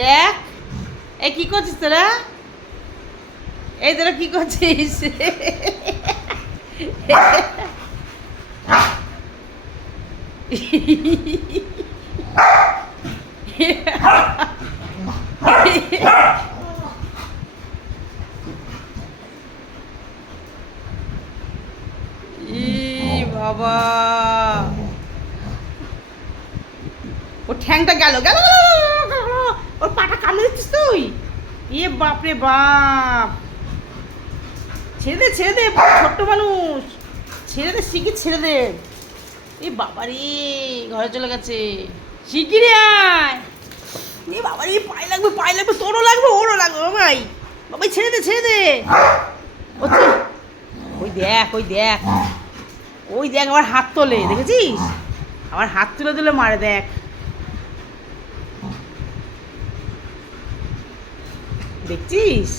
দেখ। এই কি করছিস তোরা? এই তোরা কি করছিস? ই বাবা। ও ঠ্যাংটা গেল, গেল। ওর পাটা কামড়ে দিচ্ছিস তুই? ইয়ে বাপরে বাপ। ছেড়ে দে ছেড়ে দে, ছোট্ট মানুষ। ছেড়ে দে শিখি ছেড়ে দে। এই বাবারে, ঘরে চলে গেছে। শিগগিরি আয়। এ বাবারে, পায়ে লাগবে পায়ে লাগবে, তোরও লাগবে, ওরও লাগবে বাবাই বাবাই, ছেড়ে দে ছেড়ে দে। ওই দেখ ওই দেখ। ওই দেখ, আবার হাত তোলে, দেখেছিস? আবার হাত তুলে তুলে মারে, দেখ। দেখছিস?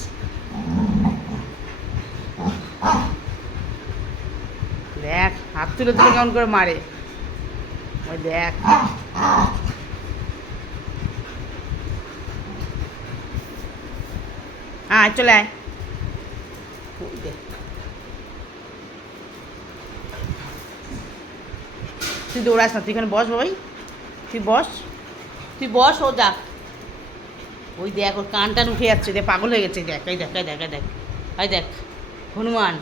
দেখ, হাত তুলে তুলে কেমন করে মারে। ওই দেখ। আয় চলে আয়। তুই দৌড়াস না, তুই এখানে বস বাবাই তুই বস। তুই বস, ও যা। ওই দেখ, ওর কান টান উঠে যাচ্ছে দেখ পাগল হয়ে গেছে, দেখ, এই দেখ এই দেখ এই দেখ এই দেখ, হনুমান।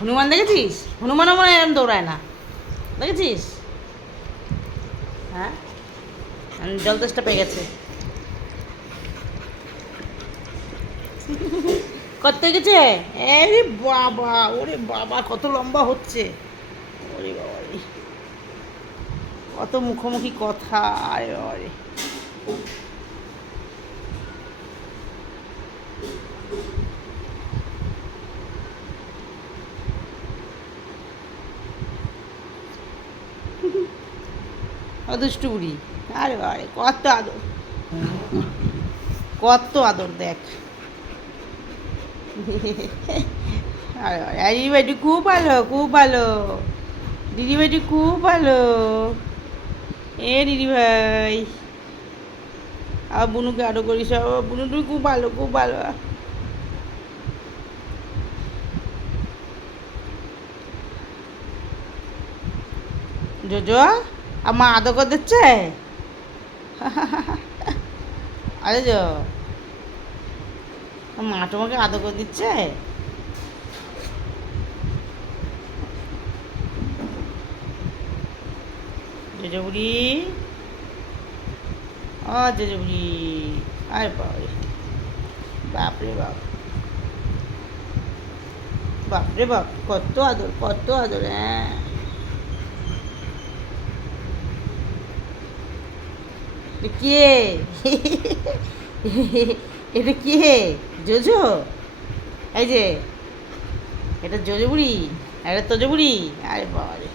হনুমান দেখেছিস? হনুমানও মনে হয় এরম দৌড়ায় না। দেখেছিস? হ্যাঁ? জল তেষ্টা পেয়ে গেছে। কত গেছে? আরে বাবা, ওরে বাবা, কত লম্বা হচ্ছে। ওরে বাবা কত মুখোমুখি কথা, আরে বাবা অদুষ্টু বুড়ি। আরে বাবারে, কত আদর। কত আদর, দেখ। আরে আর দিদিভাইটি খুব ভালো খুব ভালো। দিদিভাইটি খুব ভালো। এ দিদিভাই। আর বুনুকে আরও করিস বুনু তুই খুব ভালো খুব ভালো। জোজো। আমার আদর করে দিচ্ছে? আরে যো। মা তোমাকে আদর করে দিচ্ছে? জোজো বুড়ি ও জোজো বুড়ি আরে বাবারে বাপরে বাপ। বাপরে বাপ, কত আদর কত আদর হ্যাঁ। কে? এটা কে? জোজো? এই যে, এটা জোজো বুড়ি এটা তোজো বুড়ি আরে বাবা রে